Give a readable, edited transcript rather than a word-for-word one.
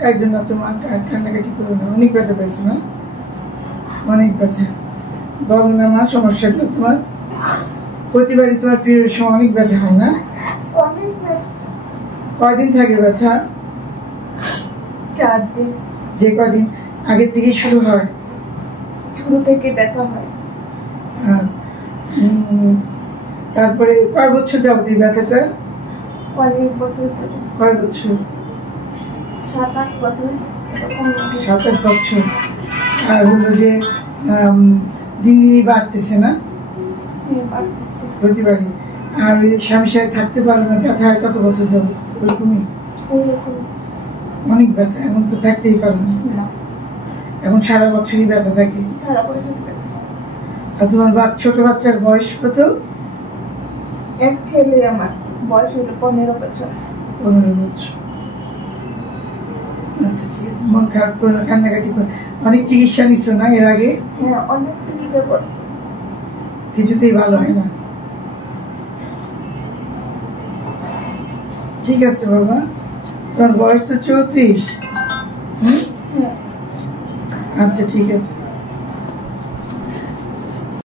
তাই জন্য তোমার কান্নাকাটি করো না। অনেক ব্যথা পেয়েছো না? অনেক ব্যথা। বলো না মা সমস্যাগুলো তোমার। প্রতিবারই তোমার পিরিয়ডের সময় অনেক ব্যথা হয় না? কয়দিন থাকে ব্যথা? 4 দিন। যে কদিন আগের থেকেই শুরু হয়? শুরু থেকে ব্যথা হয়। তারপরে কয় বছর যাবত এই ব্যথাটা? অনেক বছর ধরে। কয় বছর? 7-8 বছর। 7-8 বছর। আর হলো যে দিন দিনই বাড়তেছে না? বাড়তেছে প্রতিবারই। আর ওই স্বামীর সাথে থাকতে পারো না, ব্যথা হয় কত বছর যাবো? ওরকমই অনেক ব্যথা। এখন তো থাকতেই পারো না। এখন সারা বছরই ব্যথা থাকে? সারা বছর ব্যথা। আর তোমার ছোট বাচ্চার বয়স কত? এক ছেলে আমার, বয়স হলো 15 বছর। 15 বছর। আচ্ছা ঠিক আছে, মন খারাপ করো না, কান্নাকাটি করো। অনেক চিকিৎসা নিচ্ছ না এর আগে? হ্যাঁ, অনেক চিকিৎসা করছি, কিছুতেই ভালো হয় না। ঠিক আছে বাবা, তোমার বয়স তো 34। হ্যাঁ। আচ্ছা ঠিক আছে।